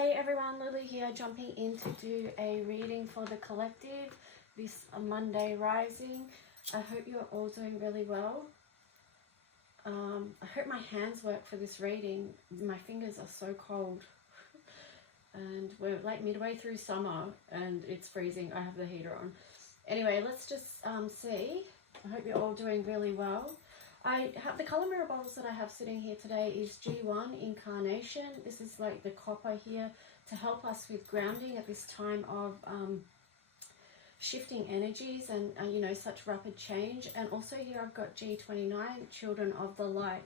Hey everyone, Lily here, jumping in to do a reading for the collective this Monday rising. I hope you're all doing really well. I hope my hands work for this reading. My fingers are so cold and we're like midway through summer and it's freezing. I have the heater on. Anyway, let's just see. I hope you're all doing really well. I have the color mirror bottles that I have sitting here today is G1 Incarnation. This is like the copper here to help us with grounding at this time of shifting energies and you know, such rapid change. And also here I've got G29, Children of the Light.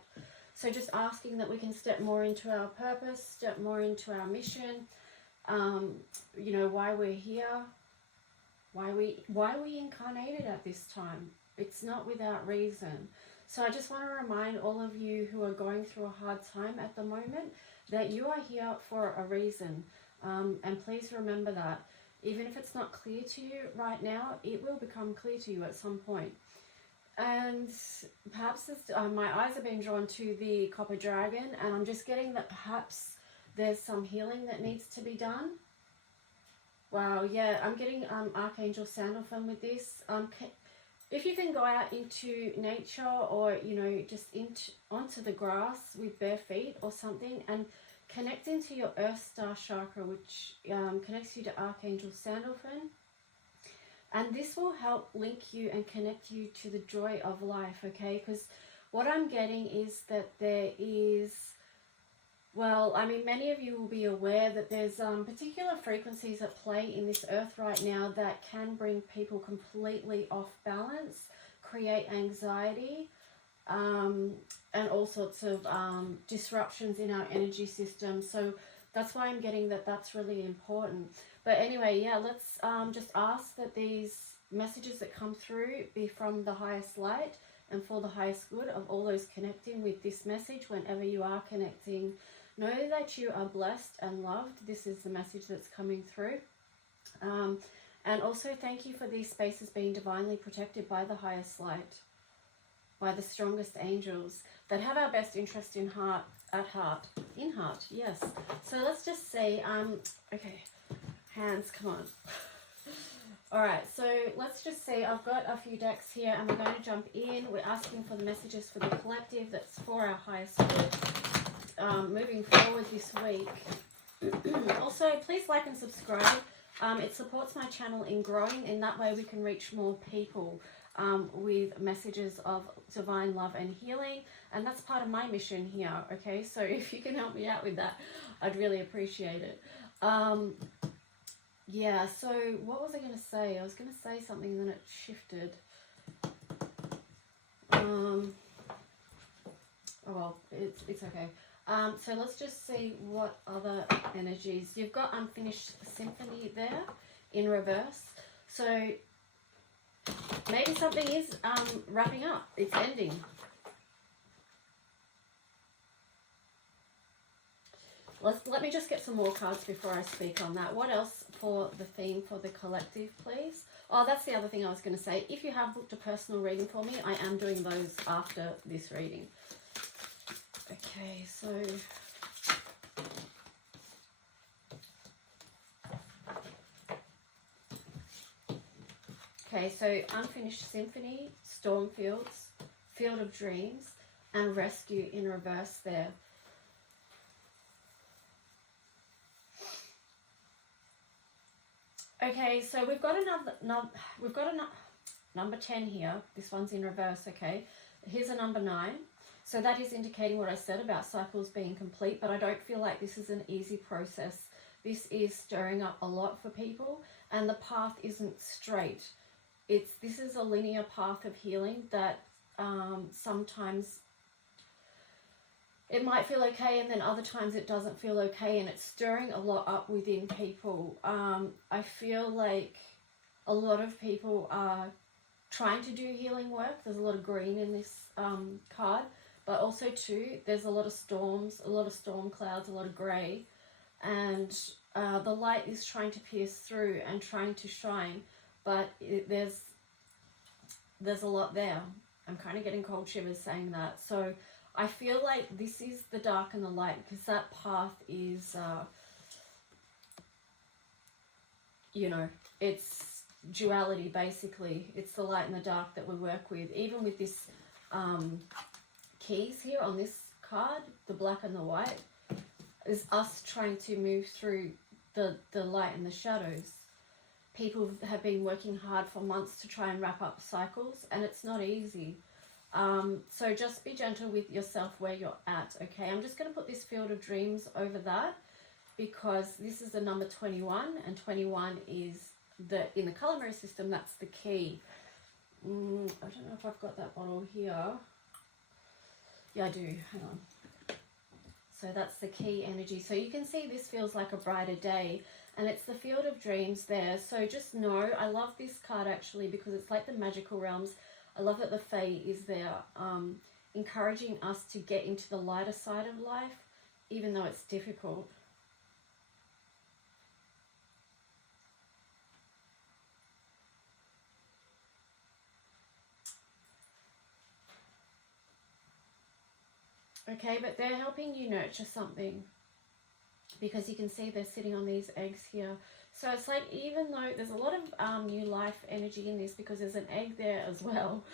So just asking that we can step more into our purpose, step more into our mission, you know, why we're here, why we incarnated at this time. It's not without reason. So I just want to remind all of you who are going through a hard time at the moment that you are here for a reason. And please remember that. Even if it's not clear to you right now, it will become clear to you at some point. And perhaps this, my eyes have been drawn to the copper dragon, and I'm just getting that perhaps there's some healing that needs to be done. Wow, yeah, I'm getting Archangel Sandalphon with this. If you can go out into nature or, you know, just onto the grass with bare feet or something and connect into your Earth Star Chakra, which connects you to Archangel Sandalphon. And this will help link you and connect you to the joy of life, okay? Because what I'm getting is that there is, well, I mean, many of you will be aware that there's particular frequencies at play in this earth right now that can bring people completely off balance, create anxiety, and all sorts of disruptions in our energy system. So that's why I'm getting that that's really important. But anyway, yeah, let's just ask that these messages that come through be from the highest light and for the highest good of all those connecting with this message. Whenever you are connecting, know that you are blessed and loved. This is the message that's coming through. And also thank you for these spaces being divinely protected by the highest light, by the strongest angels that have our best interest in heart, yes. So let's just say, okay, hands, come on. All right, so let's just say I've got a few decks here and we're going to jump in. We're asking for the messages for the collective that's for our highest good. Moving forward this week. Also, please like and subscribe. It supports my channel in growing, and that way we can reach more people with messages of divine love and healing, and that's part of my mission here, okay? So if you can help me out with that, I'd really appreciate it. Yeah, so what was I going to say? I was going to say something and then it shifted. Oh well, it's okay. So let's just see what other energies. You've got Unfinished Symphony there in reverse. So maybe something is wrapping up. It's ending. Let me just get some more cards before I speak on that. What else for the theme for the collective, please? Oh, that's the other thing I was going to say. If you have booked a personal reading for me, I am doing those after this reading. Okay, so Unfinished Symphony, Stormfields, Field of Dreams, and Rescue in reverse there. Okay, so we've got number 10 here. This one's in reverse, okay? Here's a number 9. So that is indicating what I said about cycles being complete, but I don't feel like this is an easy process. This is stirring up a lot for people, and the path isn't straight. This is a linear path of healing that sometimes it might feel okay, and then other times it doesn't feel okay, and it's stirring a lot up within people. I feel like a lot of people are trying to do healing work. There's a lot of green in this card. But also too, there's a lot of storms, a lot of storm clouds, a lot of grey. And the light is trying to pierce through and trying to shine. But there's a lot there. I'm kind of getting cold shivers saying that. So I feel like this is the dark and the light, because that path is you know, it's duality basically. It's the light and the dark that we work with. Even with this keys here on this card, the black and the white, is us trying to move through the light and the shadows. People have been working hard for months to try and wrap up cycles, and it's not easy. So just be gentle with yourself where you're at, okay? I'm just going to put this field of dreams over that, because this is the number 21, and 21 is in the color mirror system, that's the key. I don't know if I've got that bottle here. Yeah, I do. Hang on. So that's the key energy. So you can see this feels like a brighter day, and it's the field of dreams there. So just know, I love this card actually because it's like the magical realms. I love that the Fae is there, encouraging us to get into the lighter side of life, even though it's difficult. Okay, but they're helping you nurture something, because you can see they're sitting on these eggs here. So it's like, even though there's a lot of new life energy in this, because there's an egg there as well.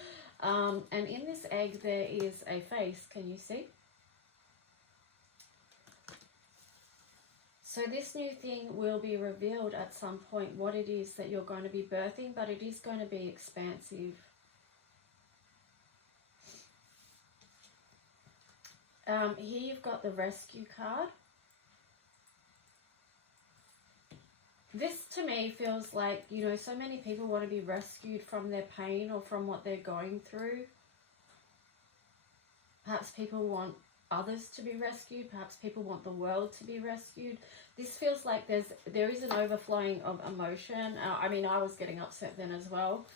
And in this egg there is a face. Can you see? So this new thing will be revealed at some point, what it is that you're going to be birthing, but it is going to be expansive. Here you've got the rescue card. This to me feels like, you know, so many people want to be rescued from their pain or from what they're going through. Perhaps people want others to be rescued. Perhaps people want the world to be rescued. This feels like there is an overflowing of emotion. I mean, I was getting upset then as well.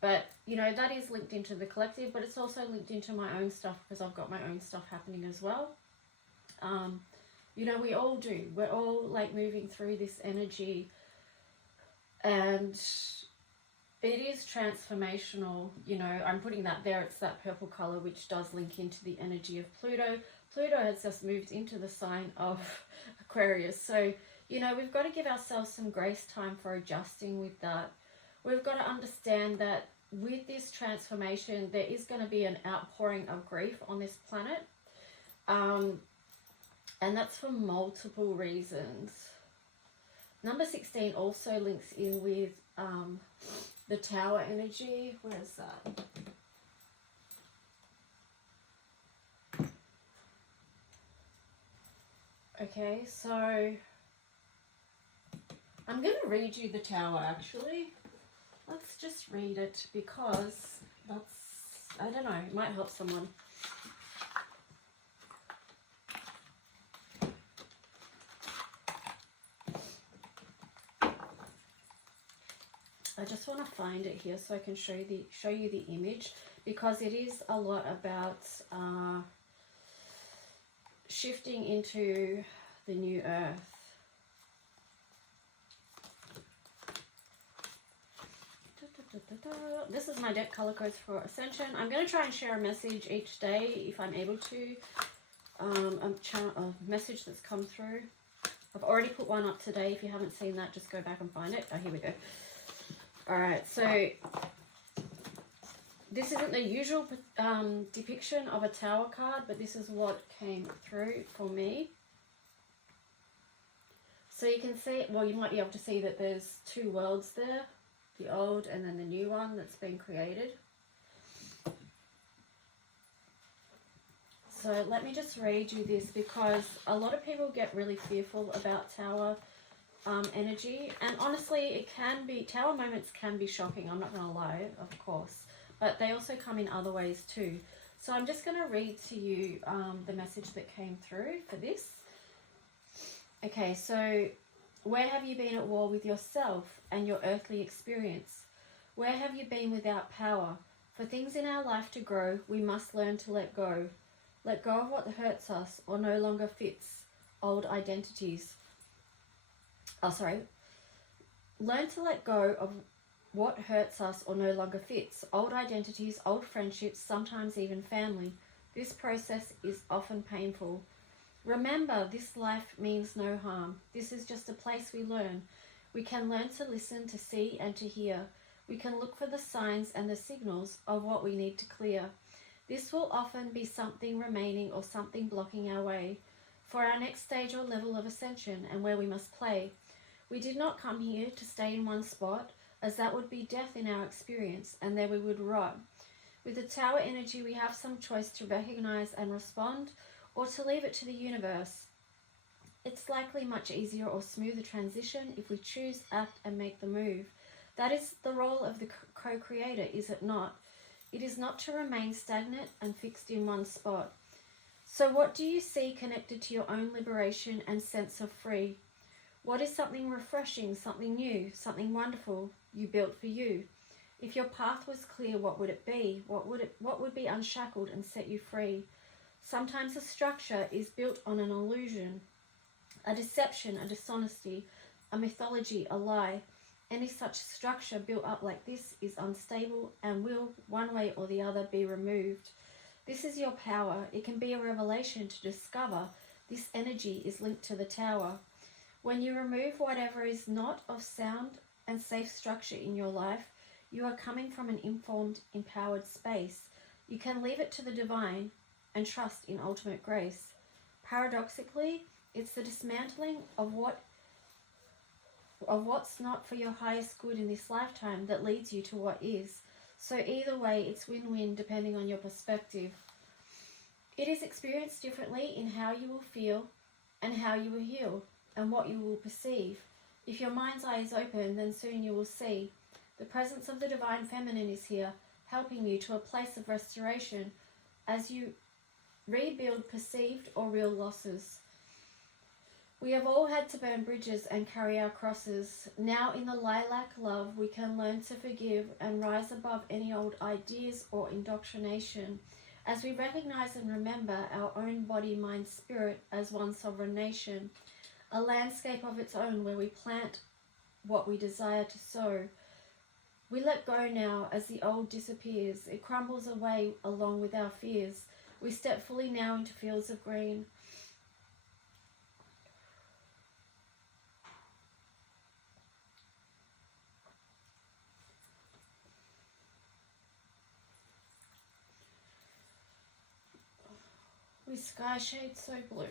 But, you know, that is linked into the collective, but it's also linked into my own stuff, because I've got my own stuff happening as well. You know, we all do. We're all like moving through this energy, and it is transformational. You know, I'm putting that there. It's that purple color, which does link into the energy of Pluto. Pluto has just moved into the sign of Aquarius. So, you know, we've got to give ourselves some grace time for adjusting with that. We've got to understand that with this transformation, there is going to be an outpouring of grief on this planet. And that's for multiple reasons. Number 16 also links in with the Tower energy. Where's that? Okay, so I'm going to read you the Tower actually. Let's just read it, because that's, I don't know, it might help someone. I just want to find it here so I can show you the image, because it is a lot about shifting into the new earth. This is my deck color codes for Ascension. I'm going to try and share a message each day if I'm able to. A message that's come through. I've already put one up today. If you haven't seen that, just go back and find it. Oh, here we go. Alright, so this isn't the usual depiction of a Tower card, but this is what came through for me. So you can see, well, you might be able to see that there's two worlds there. The old and then the new one that's been created. So let me just read you this, because a lot of people get really fearful about Tower energy, and honestly it can be, Tower moments can be shocking, I'm not going to lie, of course, but they also come in other ways too. So I'm just going to read to you the message that came through for this. Okay, so where have you been at war with yourself and your earthly experience? Where have you been without power? For things in our life to grow, we must learn to let go. Let go of what hurts us or no longer fits old identities. Learn to let go of what hurts us or no longer fits old identities, old friendships, sometimes even family. This process is often painful. Remember, this life means no harm. This is just a place we learn. We can learn to listen, to see, and to hear. We can look for the signs and the signals of what we need to clear. This will often be something remaining or something blocking our way for our next stage or level of ascension and where we must play. We did not come here to stay in one spot, as that would be death in our experience, and there we would rot. With the Tower energy, we have some choice to recognize and respond, or to leave it to the universe. It's likely much easier or smoother transition if we choose, act, and make the move. That is the role of the co-creator, is it not? It is not to remain stagnant and fixed in one spot. So what do you see connected to your own liberation and sense of free? What is something refreshing, something new, something wonderful you built for you? If your path was clear, what would it be? What would be unshackled and set you free? Sometimes a structure is built on an illusion, a deception, a dishonesty, a mythology, a lie. Any such structure built up like this is unstable and will, one way or the other, be removed. This is your power. It can be a revelation to discover this energy is linked to the Tower. When you remove whatever is not of sound and safe structure in your life, you are coming from an informed, empowered space. You can leave it to the divine and trust in ultimate grace. Paradoxically, it's the dismantling of what's not for your highest good in this lifetime that leads you to what is. So either way, it's win-win depending on your perspective. It is experienced differently in how you will feel and how you will heal and what you will perceive. If your mind's eye is open, then soon you will see. The presence of the Divine Feminine is here, helping you to a place of restoration as you rebuild perceived or real losses. We have all had to burn bridges and carry our crosses. Now in the lilac love, we can learn to forgive and rise above any old ideas or indoctrination as we recognize and remember our own body, mind, spirit as one sovereign nation, a landscape of its own where we plant what we desire to sow. We let go now as the old disappears. It crumbles away along with our fears. We step fully now into fields of green. With sky shades so blue.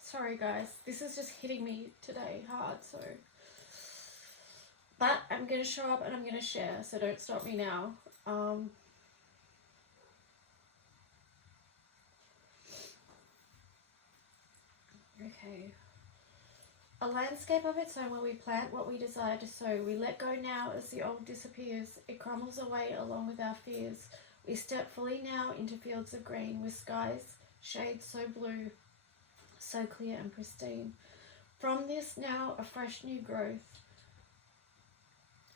Sorry guys, this is just hitting me today hard, so. But I'm going to show up and I'm going to share, so don't stop me now. Okay. A landscape of its own where we plant what we desire to sow. We let go now as the old disappears. It crumbles away along with our fears. We step fully now into fields of green with skies, shades so blue, so clear and pristine. From this now a fresh new growth.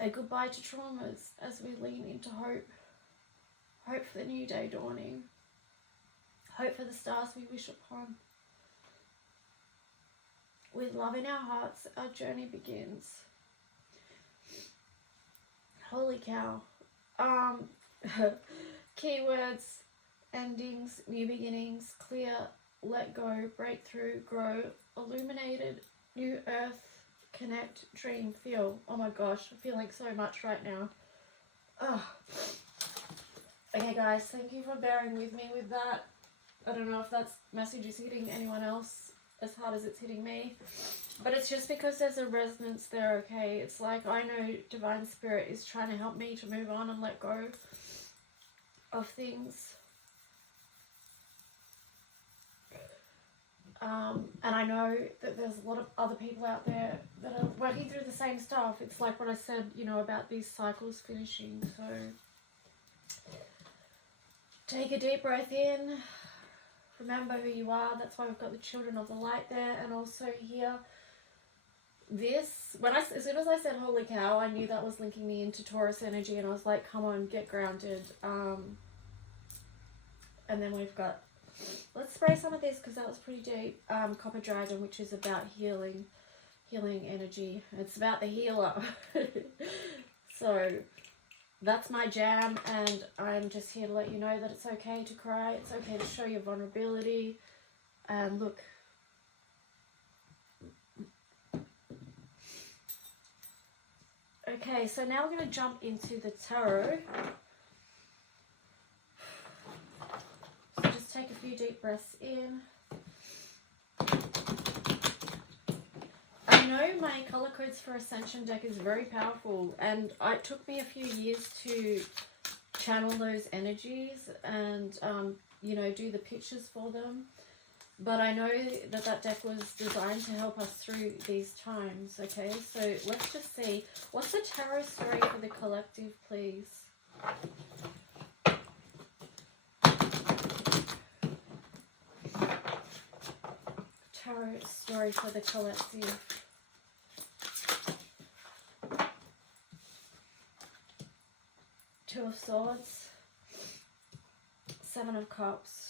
A goodbye to traumas as we lean into hope. Hope for the new day dawning. Hope for the stars we wish upon. With love in our hearts, our journey begins. Holy cow. Keywords, endings, new beginnings, clear, let go, breakthrough, grow, illuminated, new earth, connect, dream, feel. Oh my gosh, I'm feeling so much right now. Oh. Okay guys, thank you for bearing with me with that. I don't know if that message is hitting anyone else as hard as it's hitting me, but it's just because there's a resonance there, okay? It's like I know Divine Spirit is trying to help me to move on and let go of things. And I know that there's a lot of other people out there that are working through the same stuff. It's like what I said, you know, about these cycles finishing. So take a deep breath in. Remember who you are. That's why we've got the children of the light there. And also here, this, as soon as I said holy cow, I knew that was linking me into Taurus energy, and I was like, come on, get grounded. And then we've got, let's spray some of this because that was pretty deep. Copper Dragon, which is about healing energy. It's about the healer. So that's my jam, and I'm just here to let you know that it's okay to cry. It's okay to show your vulnerability. And look, Okay, so now we're going to jump into the tarot. So just take a few deep breaths in. I know my color codes for Ascension deck is very powerful, and it took me a few years to channel those energies and, you know, do the pictures for them. But I know that that deck was designed to help us through these times, okay? So let's just see. What's the tarot story for the collective, please? Tarot story for the collective. Two of Swords. Seven of Cups.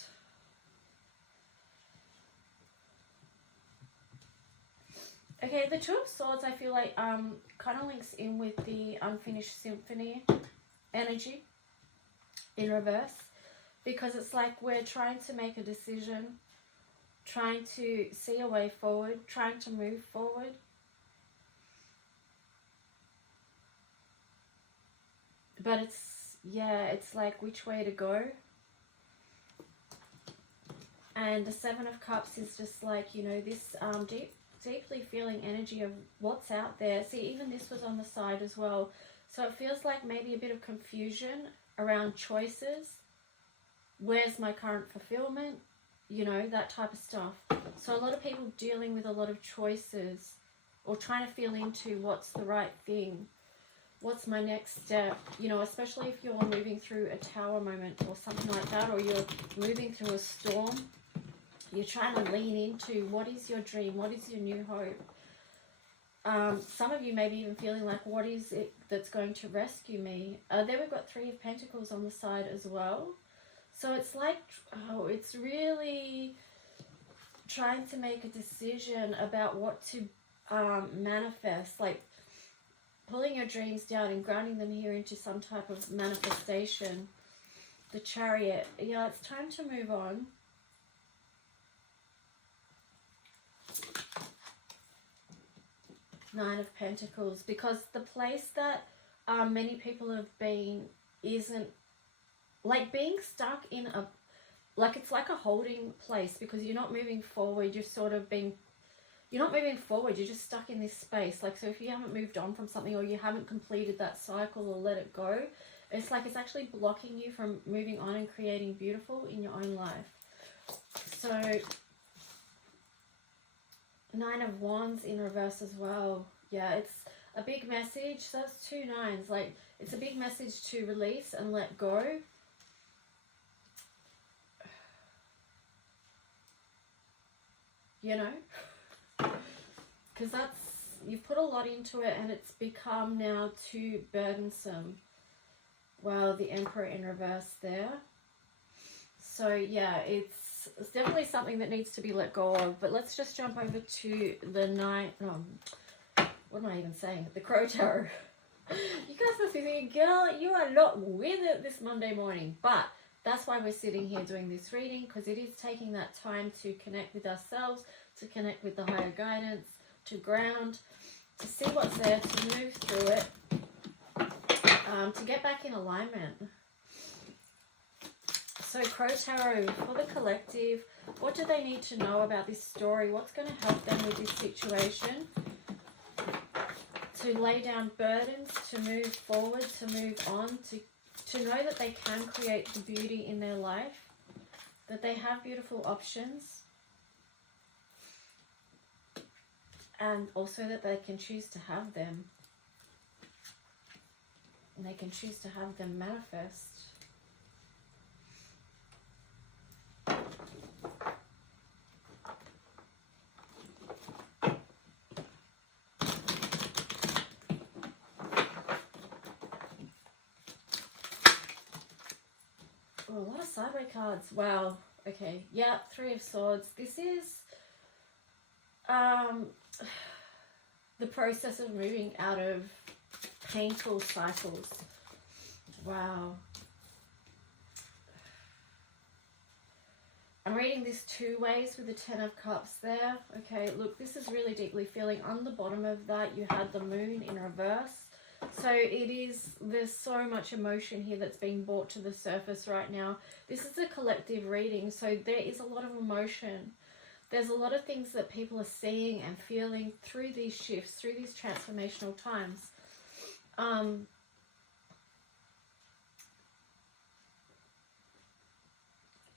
Okay, the Two of Swords, I feel like kind of links in with the Unfinished Symphony energy in reverse, because it's like we're trying to make a decision, trying to see a way forward, trying to move forward. But it's, yeah, it's like which way to go. And the Seven of Cups is just like, you know, this deeply feeling energy of what's out there. See, even this was on the side as well. So it feels like maybe a bit of confusion around choices. Where's my current fulfillment? You know, that type of stuff. So a lot of people dealing with a lot of choices or trying to feel into what's the right thing. What's my next step? You know, especially if you're moving through a tower moment or something like that, or you're moving through a storm. You're trying to lean into what is your dream? What is your new hope? Some of you may be even feeling like, what is it that's going to rescue me? There we've got Three of Pentacles on the side as well. So it's like, oh, it's really trying to make a decision about what to manifest. Like pulling your dreams down and grounding them here into some type of manifestation. The Chariot. Yeah, it's time to move on. Nine of Pentacles, because the place that many people have been isn't like being stuck in a, like it's like a holding place, because you're not moving forward, you're sort of being, you're not moving forward, you're just stuck in this space. Like, so if you haven't moved on from something, or you haven't completed that cycle or let it go, it's like it's actually blocking you from moving on and creating beautiful in your own life. So Nine of Wands in reverse as well. Yeah, it's a big message. That's two nines. Like, it's a big message to release and let go. You know? Because that's, you've put a lot into it and it's become now too burdensome. Wow, the Emperor in reverse there. So yeah, it's definitely something that needs to be let go of. But let's just jump over to the what am I even saying? The Crow Tarot. You guys must be thinking, girl, you are not with it this Monday morning. But that's why we're sitting here doing this reading, because it is taking that time to connect with ourselves, to connect with the higher guidance, to ground, to see what's there, to move through it, to get back in alignment. So Crow Tarot, for the collective, what do they need to know about this story? What's going to help them with this situation? To lay down burdens, to move forward, to move on, to know that they can create the beauty in their life, that they have beautiful options, and also that they can choose to have them. And they can choose to have them manifest. Oh, a lot of sideway cards. Wow. Okay. Yeah, Three of Swords. This is the process of moving out of painful cycles. Wow. I'm reading this two ways with the Ten of Cups there. Okay, look, this is really deeply feeling. On the bottom of that, you had the Moon in reverse. So there's so much emotion here that's being brought to the surface right now. This is a collective reading, so there is a lot of emotion. There's a lot of things that people are seeing and feeling through these shifts, through these transformational times.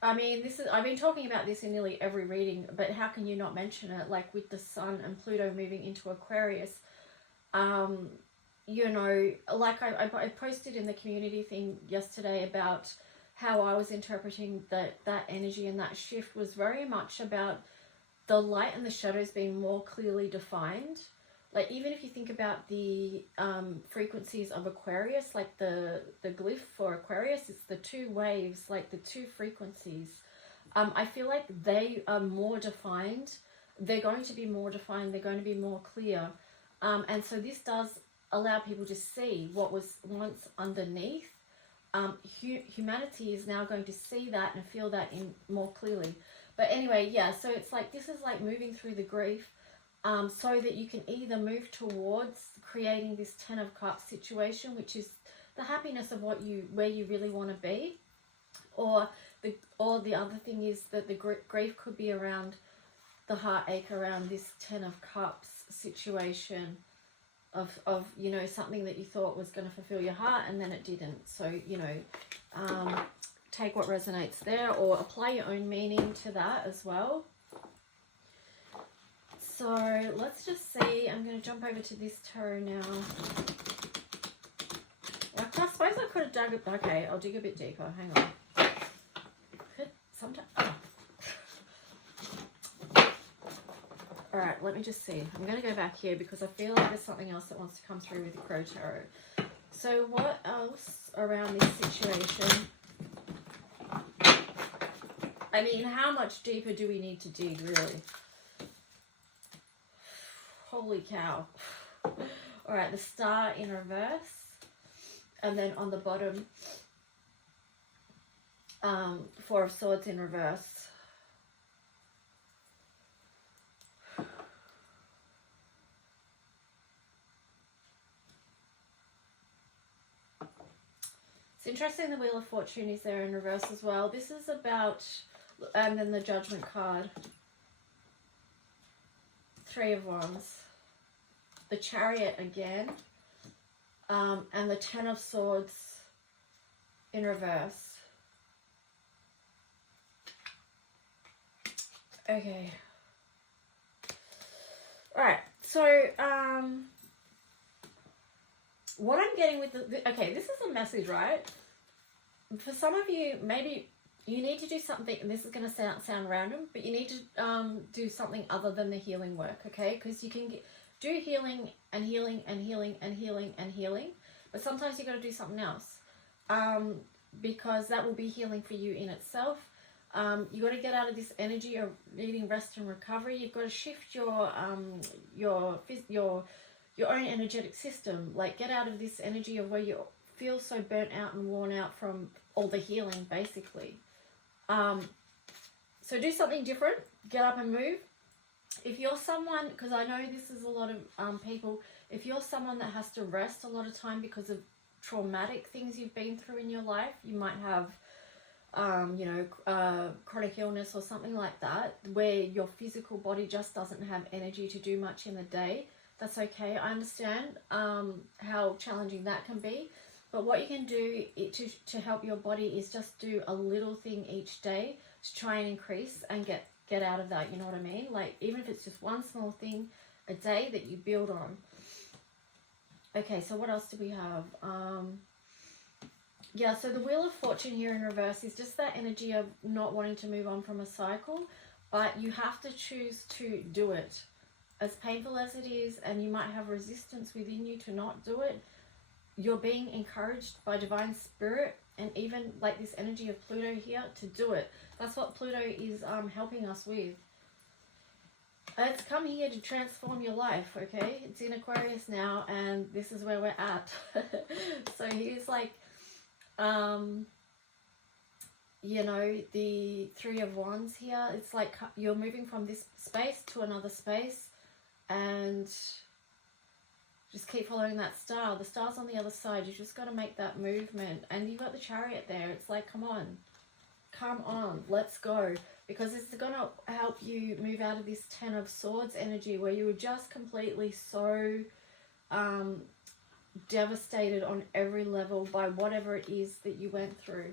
I mean, I've been talking about this in nearly every reading, but how can you not mention it? Like with the Sun and Pluto moving into Aquarius, you know, like I posted in the community thing yesterday about how I was interpreting that energy, and that shift was very much about the light and the shadows being more clearly defined. Like even if you think about the frequencies of Aquarius, like the glyph for Aquarius, it's the two waves, like the two frequencies. I feel like they are more defined. They're going to be more defined. They're going to be more clear. And so this does allow people to see what was once underneath. Humanity is now going to see that and feel that in more clearly. But anyway, yeah, so it's like this is like moving through the grief. So that you can either move towards creating this 10 of Cups situation, which is the happiness of where you really want to be, or the other thing is that the grief could be around the heartache around this 10 of Cups situation of you know, something that you thought was going to fulfill your heart and then it didn't. So, you know, take what resonates there, or apply your own meaning to that as well. So let's just see. I'm going to jump over to this tarot now. I suppose I could have dug it. Okay, I'll dig a bit deeper. Hang on. Could sometimes. Oh. All right, let me just see. I'm going to go back here because I feel like there's something else that wants to come through with the Crow Tarot. So what else around this situation? I mean, how much deeper do we need to dig, really? Holy cow. All right, the Star in reverse. And then on the bottom, Four of Swords in reverse. It's interesting the Wheel of Fortune is there in reverse as well. This is about, and then the Judgment card. Three of Wands. The Chariot again, and the 10 of Swords in reverse. Okay. Alright, so what I'm getting with okay, this is a message, right? For some of you, maybe you need to do something, and this is going to sound random, but you need to do something other than the healing work, okay? Because you can do healing and healing and healing and healing and healing, but sometimes you got to do something else, because that will be healing for you in itself. You got to get out of this energy of needing rest and recovery. You've got to shift your own energetic system. Like, get out of this energy of where you feel so burnt out and worn out from all the healing, basically. So do something different. Get up and move. If you're someone, because I know this is a lot of people, if you're someone that has to rest a lot of time because of traumatic things you've been through in your life, you might have, you know, chronic illness or something like that, where your physical body just doesn't have energy to do much in the day. That's okay. I understand how challenging that can be. But what you can do to help your body is just do a little thing each day to try and increase and get out of that, you know what I mean? Like, even if it's just one small thing a day that you build on. Okay, so what else do we have? Yeah, so the Wheel of Fortune here in reverse is just that energy of not wanting to move on from a cycle, but you have to choose to do it. As painful as it is, and you might have resistance within you to not do it, you're being encouraged by Divine Spirit, and even like this energy of Pluto here, to do it. That's what Pluto is helping us with. It's come here to transform your life, okay? It's in Aquarius now, and this is where we're at. So here's like, you know, the Three of Wands here. It's like you're moving from this space to another space, and Just keep following that star. The star's on the other side. You just got to make that movement. And you've got the Chariot there. It's like, come on, let's go. Because it's going to help you move out of this Ten of Swords energy where you were just completely so devastated on every level by whatever it is that you went through.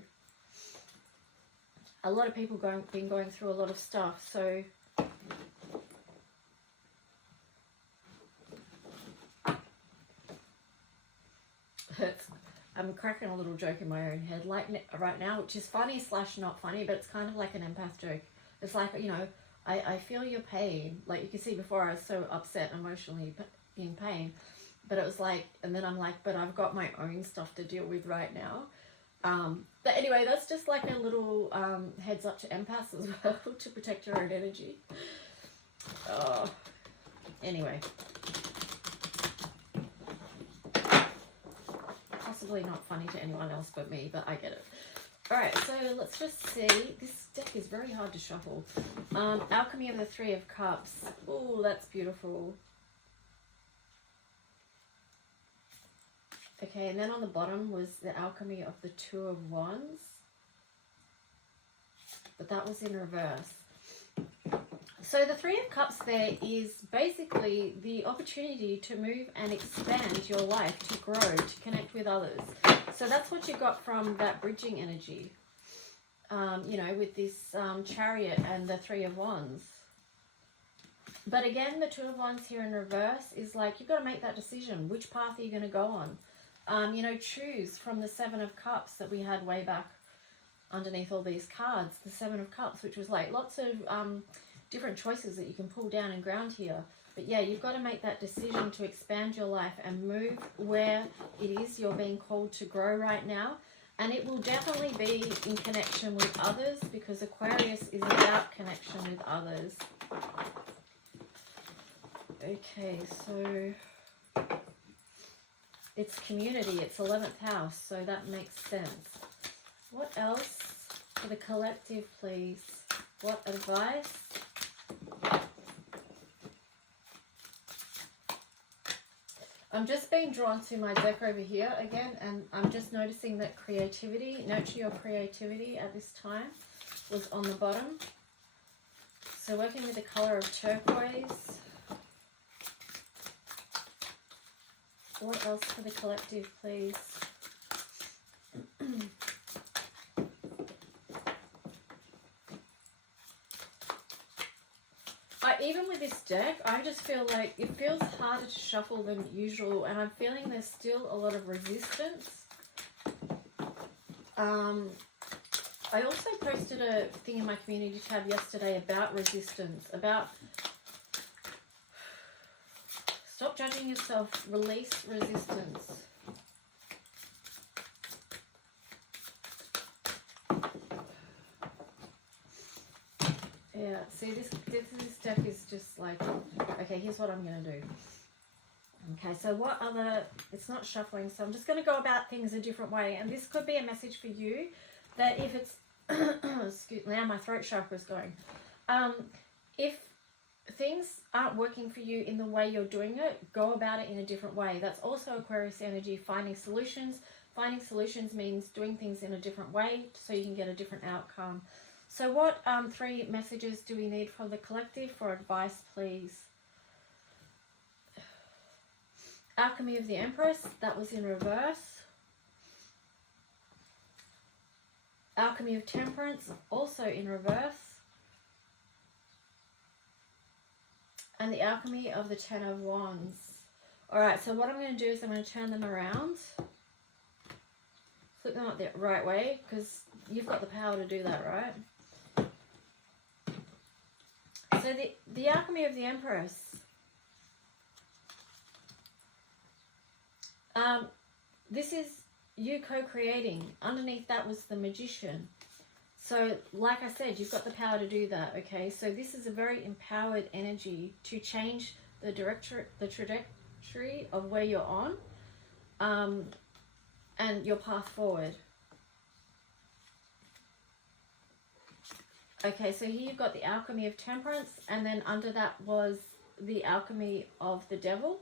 A lot of people been going through a lot of stuff, so I'm cracking a little joke in my own head like right now, which is funny / not funny, but it's kind of like an empath joke. It's like, you know, I feel your pain. Like you can see before I was so upset, emotionally in pain, but it was like, and then I'm like, but I've got my own stuff to deal with right now. But anyway, that's just like a little heads up to empaths as well, to protect your own energy. Anyway. Possibly not funny to anyone else but me, but I get it. Alright, so let's just see. This deck is very hard to shuffle. Alchemy of the Three of Cups. Oh, that's beautiful. Okay, and then on the bottom was the Alchemy of the Two of Wands. But that was in reverse. So the Three of Cups there is basically the opportunity to move and expand your life, to grow, to connect with others. So that's what you got from that bridging energy, you know, with this Chariot and the Three of Wands. But again, the Two of Wands here in reverse is like, you've got to make that decision. Which path are you going to go on? You know, choose from the Seven of Cups that we had way back underneath all these cards. The Seven of Cups, which was like lots of different choices that you can pull down and ground here. But yeah, you've got to make that decision to expand your life and move where it is you're being called to grow right now. And it will definitely be in connection with others, because Aquarius is about connection with others. Okay, so it's community, it's 11th house, so that makes sense. What else for the collective, please? What advice? I'm just being drawn to my deck over here again, and I'm just noticing that creativity, nurture your creativity at this time, was on the bottom. So working with the color of turquoise. What else for the collective, please? Even with this deck, I just feel like it feels harder to shuffle than usual, and I'm feeling there's still a lot of resistance. I also posted a thing in my community tab yesterday about resistance, about stop judging yourself, release resistance. Yeah, see, this deck is just like, okay, here's what I'm going to do. Okay, so what other, it's not shuffling, so I'm just going to go about things a different way. And this could be a message for you, that if it's, excuse me, now my throat chakra is going. If things aren't working for you in the way you're doing it, go about it in a different way. That's also Aquarius energy, finding solutions. Finding solutions means doing things in a different way so you can get a different outcome. So what 3 messages do we need from the collective for advice, please? Alchemy of the Empress, that was in reverse. Alchemy of Temperance, also in reverse. And the Alchemy of the Ten of Wands. Alright, so what I'm going to do is I'm going to turn them around. Flip them up the right way, because you've got the power to do that, right? So the Alchemy of the Empress, this is you co-creating. Underneath that was the Magician. So like I said, you've got the power to do that, okay? So this is a very empowered energy to change the trajectory of where you're on, and your path forward. Okay, so here you've got the Alchemy of Temperance, and then under that was the Alchemy of the Devil.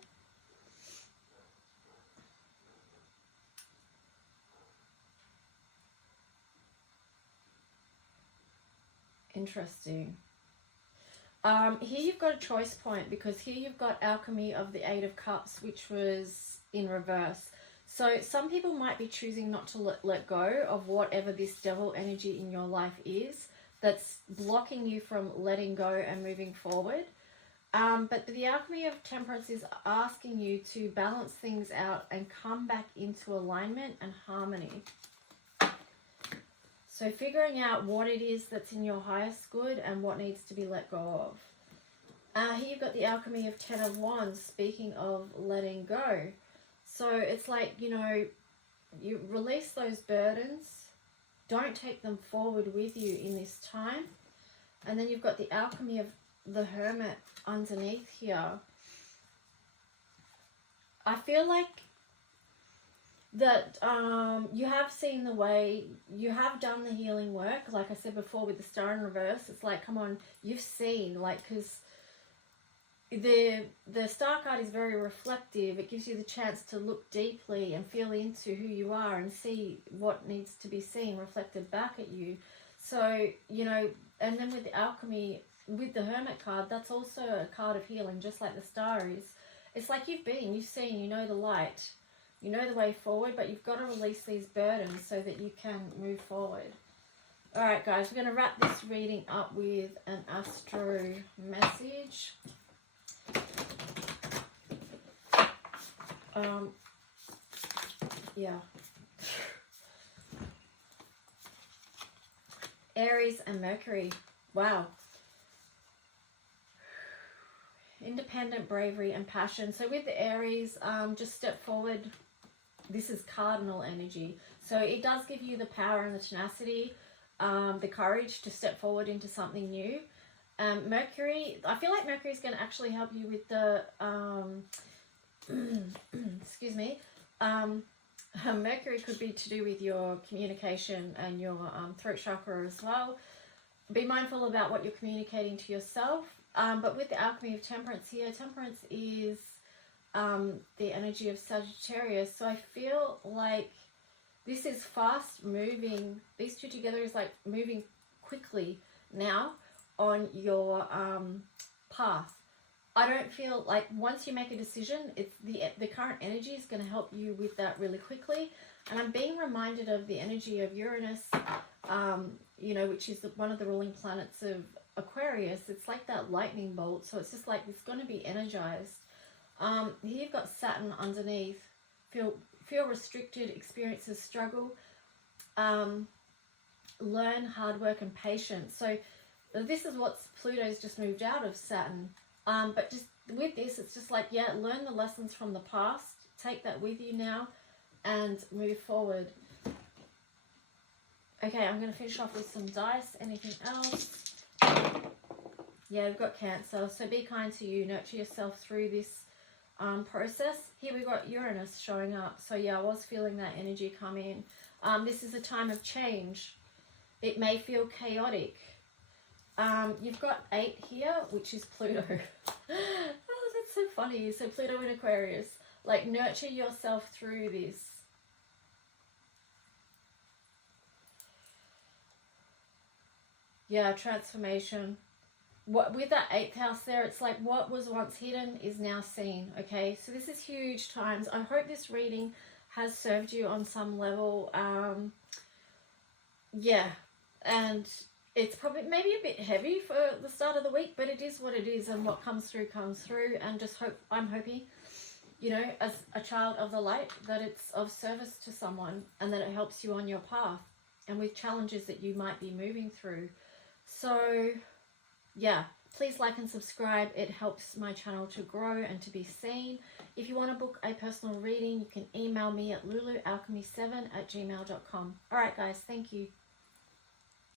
Interesting. Here you've got a choice point, because here you've got alchemy of the Eight of Cups, which was in reverse. So some people might be choosing not to let go of whatever this devil energy in your life is that's blocking you from letting go and moving forward. But the alchemy of temperance is asking you to balance things out and come back into alignment and harmony. So figuring out what it is that's in your highest good and what needs to be let go of. Here you've got the alchemy of Ten of Wands, speaking of letting go. So it's like, you know, you release those burdens. Don't take them forward with you in this time. And then you've got the alchemy of the Hermit underneath here. I feel like that you have seen the way, you have done the healing work. Like I said before with the Star in reverse, it's like, come on, you've seen, like, because the Star card is very reflective. It gives you the chance to look deeply and feel into who you are and see what needs to be seen reflected back at you. So, you know, and then with the alchemy, with the Hermit card, that's also a card of healing, just like the Star is. It's like you've seen, you know the light. You know the way forward, but you've got to release these burdens so that you can move forward. All right, guys, we're going to wrap this reading up with an astro message. Yeah. Aries and Mercury. Wow. Independent, bravery, and passion. So with the Aries, just step forward. This is cardinal energy. So it does give you the power and the tenacity, the courage to step forward into something new. Mercury, I feel like Mercury is going to actually help you with the, excuse me, Mercury could be to do with your communication and your throat chakra as well. Be mindful about what you're communicating to yourself. But with the alchemy of temperance here, temperance is the energy of Sagittarius. So I feel like this is fast moving. These two together is like moving quickly now on your path. I don't feel like once you make a decision, it's the current energy is going to help you with that really quickly. And I'm being reminded of the energy of Uranus, you know, which is one of the ruling planets of Aquarius. It's like that lightning bolt. So it's just like it's going to be energized. Here you've got Saturn underneath. Feel restricted, experiences struggle. Learn hard work and patience. So this is what Pluto's just moved out of Saturn. But just with this, it's just like, yeah, learn the lessons from the past. Take that with you now and move forward. Okay, I'm going to finish off with some dice. Anything else? Yeah, we've got Cancer. So be kind to you. Nurture yourself through this process. Here we've got Uranus showing up. So yeah, I was feeling that energy come in. This is a time of change. It may feel chaotic. You've got 8 here, which is Pluto. Oh, that's so funny. So Pluto in Aquarius. Like, nurture yourself through this. Yeah, transformation. What with that 8th house there, it's like what was once hidden is now seen. Okay, so this is huge times. I hope this reading has served you on some level. Yeah, and it's probably maybe a bit heavy for the start of the week, but it is what it is, and what comes through, and just hope, I'm hoping, you know, as a child of the light, that it's of service to someone and that it helps you on your path and with challenges that you might be moving through. So yeah, please like and subscribe. It helps my channel to grow and to be seen. If you want to book a personal reading, you can email me at lulualchemy7@gmail.com. All right, guys, thank you.